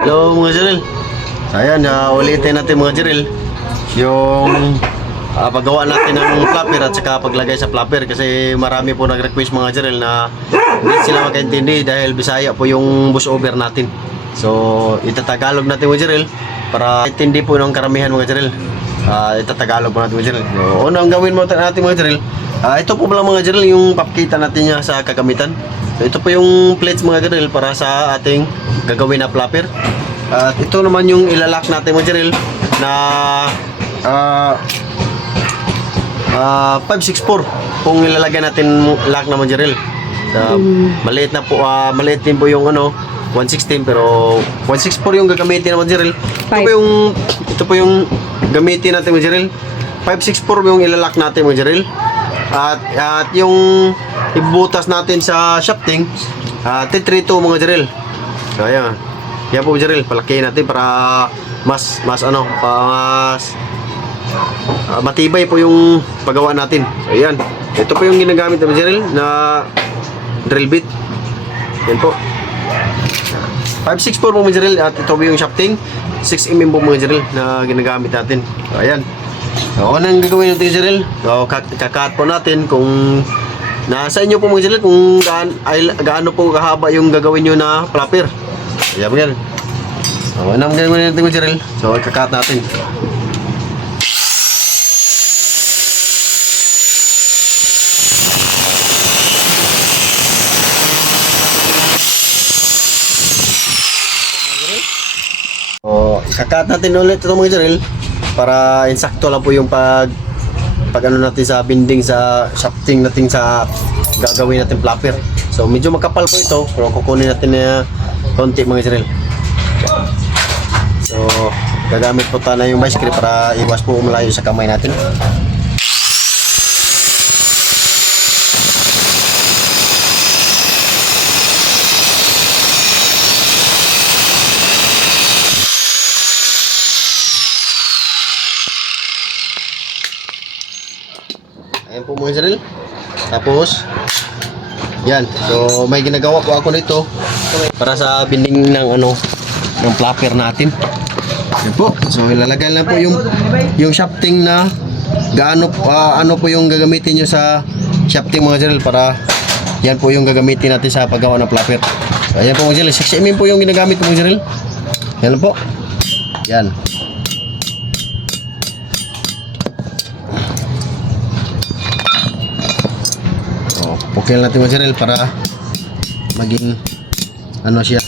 Hello mga Jiril. Ayan, ulitin natin mga Jiril yung paggawa natin ng flapper at saka paglagay sa flapper kasi marami po nag-request mga Jiril na hindi sila makaintindi dahil Bisaya po yung bus over natin. So, itatagalog natin mga Jiril para intindi po ng karamihan mga Jiril. Itatagalog po natin mga Jiril. So, unang gawin mo natin mga Jiril, ito po pala mga Jiril yung papakita natin niya sa kagamitan. So, ito po yung plates mga Jiril para sa ating gagawin na flapper. At ito naman yung ilalak natin mga Jiril na 564 kung ilalagay natin lock na mga Jiril. Maliit na po, maliit din po yung 116 pero 164 yung gagamitin naman Jiril. Ito po yung gamitin natin mga Jiril. 564 yung ilalak natin mga Jiril. At yung ibutas natin sa shafting 332 mga Jiril. So ayan. Yan po Jiril, palakihin natin para mas matibay po yung paggawa natin. So ayan. Ito po yung ginagamit natin Jiril na drill bit. Yan po. 564 po mga Jiril at ito po yung shafting 6mm po mga Jiril na ginagamit natin. So ayan. So anong gagawin natin Jiril? So kakat po natin kung nasa inyo po mga Jiril kung gaano po kahaba yung gagawin nyo na flapper. Ayan mga Jiril. So anong gagawin natin mga Jiril? So kakat natin. So, kakat natin ulit ito mga Jiril para insakto lang po yung pag ano natin sa binding sa shafting natin sa gagawin natin flapper. So medyo makapal po ito pero kukunin natin na konti mga Jiril. So gagamit po tayo yung vice grip para iwas po umalayo sa kamay natin. Ayan po mga Jiril. Tapos yan. So may ginagawa po ako nito para sa binding ng ng flapper natin. Yan po. So ilalagay lang po yung shafting na gaano ano po yung gagamitin nyo sa shafting mga Jiril para yan po yung gagamitin natin sa paggawa ng flapper. So ayan po mga Jiril. 6mm po yung ginagamit po mga Jiril. Yan po. Yan. Okay natin mga Jiril para maging siya.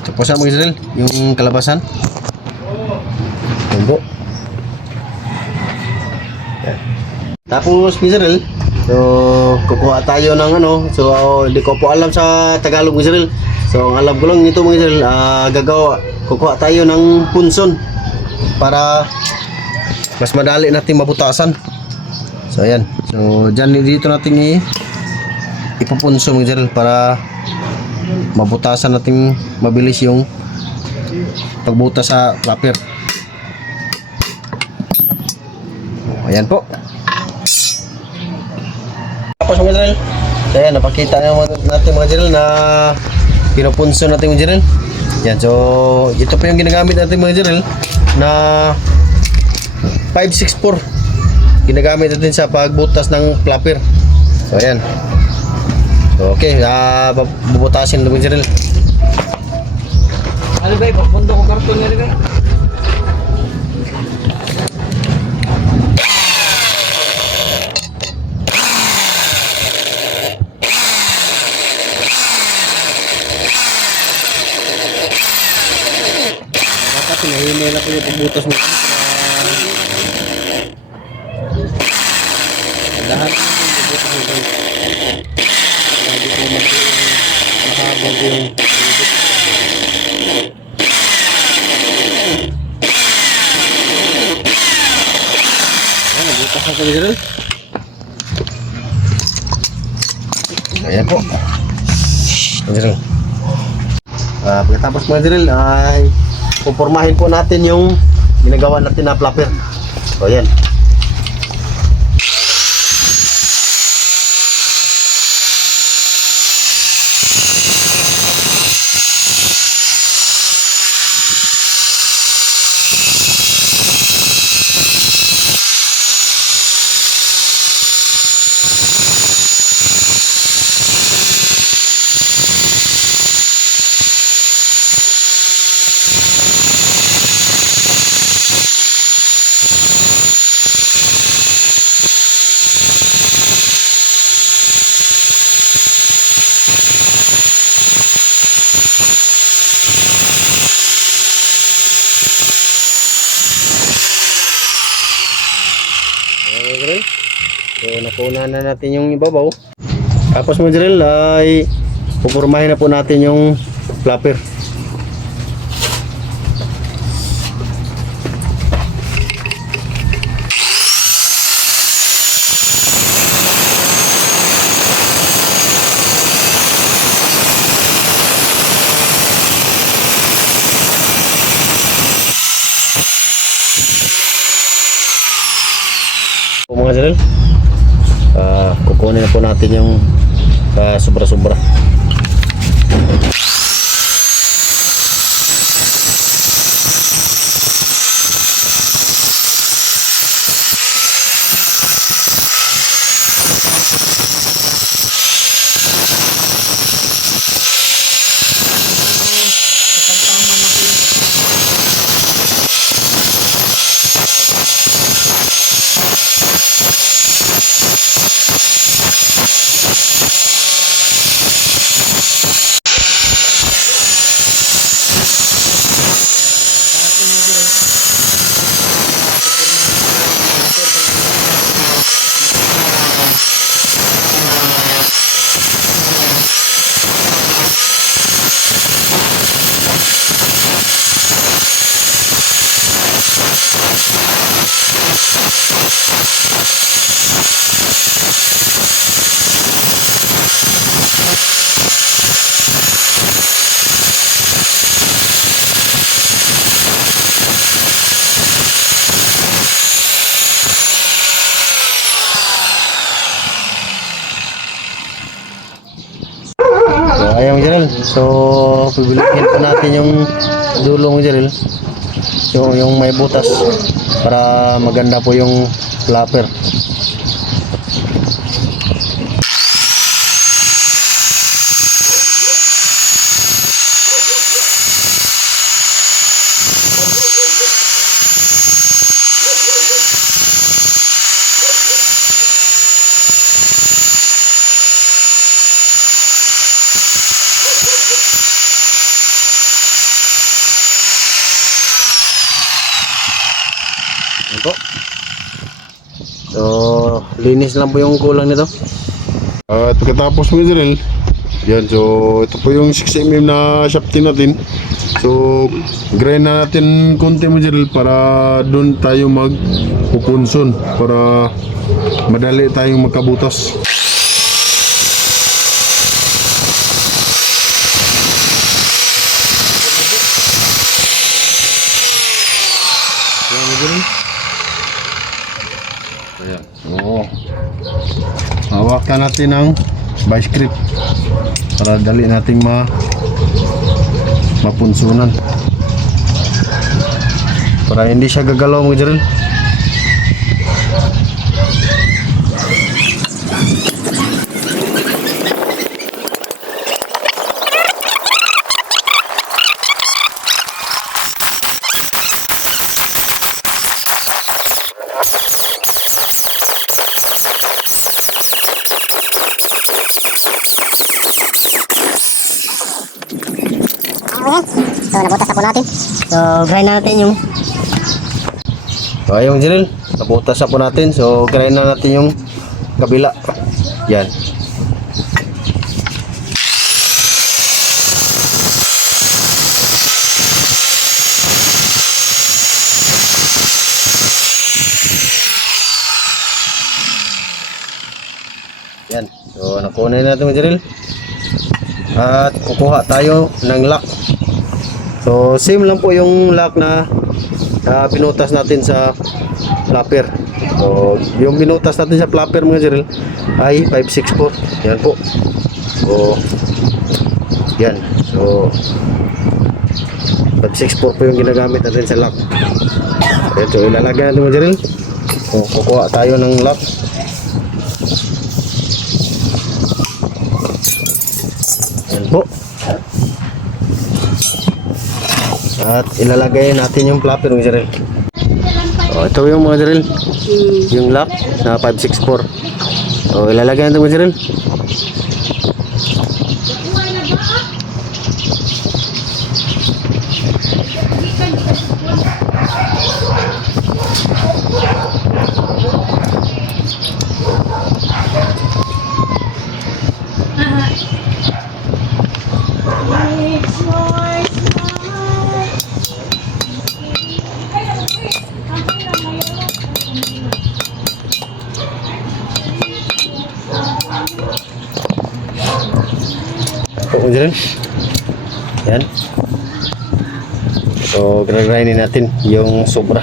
Ito po sa mga Jiril yung kalabasan. Yan po. Tapos Jiril, so kukuha tayo ng so hindi ko po alam sa Tagalog Jiril. So ang alam ko lang nito mga Jiril, kukuha tayo ng punson para mas madali natin mabutasan. So ayan. So dito natin ipupunso mga Jiril para mabutasan natin mabilis yung pagbutas sa flapper. Ayan po. Tapos mga Jiril, ayan, napakita natin mga Jiril na pinupunso natin mga Jiril. Yan, so ito po yung ginagamit natin mga Jiril na 564 ginagamit natin sa pagbutas ng flapper. So ayan. So okay, bubutasin natin mga Jiril. Ano ba, papunta ko karton nga rin. Pinahinay na po yung pagbutas mo lahat ng pagbutas mo lagi po mahabang po yung nabutas na po Jiril. Ayan po Jiril. Pagkatapos mga drill ay pupormahin po natin yung ginagawa natin na flapper. So yan. Mga drill. So napuna na natin yung ibabaw. Tapos mga drill ay pupormahin na po natin yung flapper. Mga drill, kukunin na po natin yung sobra-sobra. So ayan mga Jerel, so pibilikin po natin yung dulo mga Jerel, yung may butas para maganda po yung flapper. Ito. So, linis lang po yung kulang nito. At pagkatapos mo Israel, yan, so ito po yung 6mm na shafting natin. So, grind na natin konti mo Israel para doon tayo magpupunson para madali tayong magkabutas. Yan mga Jerel. Ayan. So, hawakan natin ng vice grip para dali nating mapunsunan. Para hindi siya gagalaw mga Jerel. So, nabutas na po natin. So, grind na natin yung... So, ayun Jerel, nabutas na po natin. So, grind na natin yung kabila. Yan. Yan. So, nakuha na natin mga Jerel. At kukuha tayo ng lock. So same lang po yung lock na pinutas natin sa flapper. So yung pinutas natin sa flapper mga Jiril ay 564. Yan po. So yan. So 564 po yung ginagamit natin sa lock. So ilalagay natin mga Jiril. So kukuha tayo ng lock. Yan po. At ilalagay natin yung flapper mga Jiril. So ito yung mga Jiril. Yung lock na 564. So ilalagay natin mga Jiril. Ito dyan. Yan. So grindin natin yung sobra.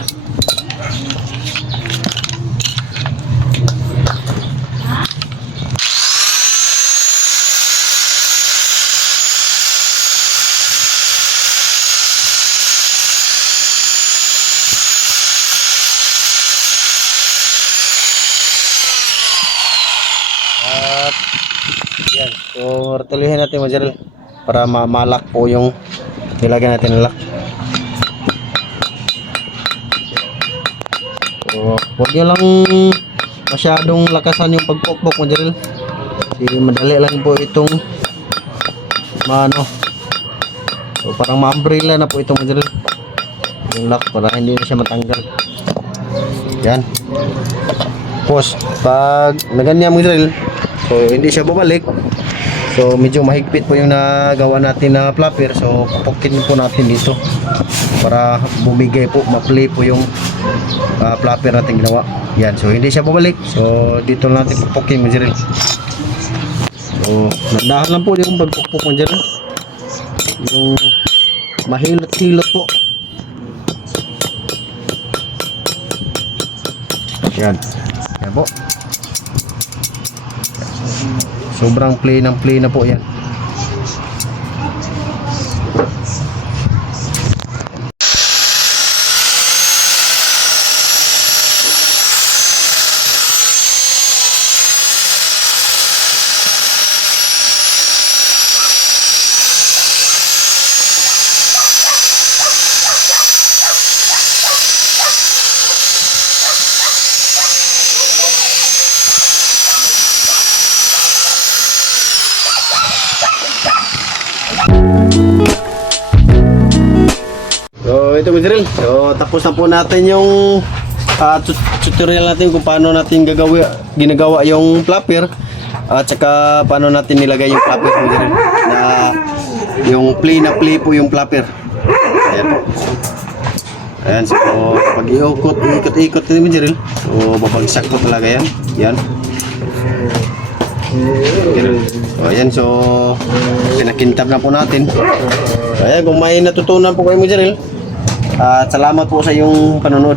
At yan, so ratuloyin natin mga Jiril para malak po yung nilagyan natin ng lock. So huwag nyo lang masyadong lakasan yung pagpokpok mga Jiril, kasi madali lang po itong maano. So parang ma-umbrella na po itong mga Jiril, yung lock, para hindi na siya matanggal. Yan. Tapos pag naganyan mga Jiril, so hindi siya bumalik. So medyo mahigpit po yung nagawa natin na flapper. So pupukin po natin dito para bumigay po, ma-play po yung flapper natin ginawa. Yan, so hindi siya bumalik. So dito natin pupukin mga Jiril. So nandahan lang po yung pagpupuk mga Jiril, yung mahilot-hilot po. Yan. Yan po. Sobrang play na po yan. So ito mga Jiril, so tapos na po natin yung tutorial natin kung paano natin ginagawa yung flapper, at saka paano natin nilagay yung flapper mga Jiril, na yung play po yung flapper. Ayan po. Ayan, so pag ikot mga Jiril, so babagsak po talaga yan. Yan. So ayan, so pinakintab na po natin. So ayan, kung may natutunan po kayo mga Jiril, at salamat po sa iyong panonood.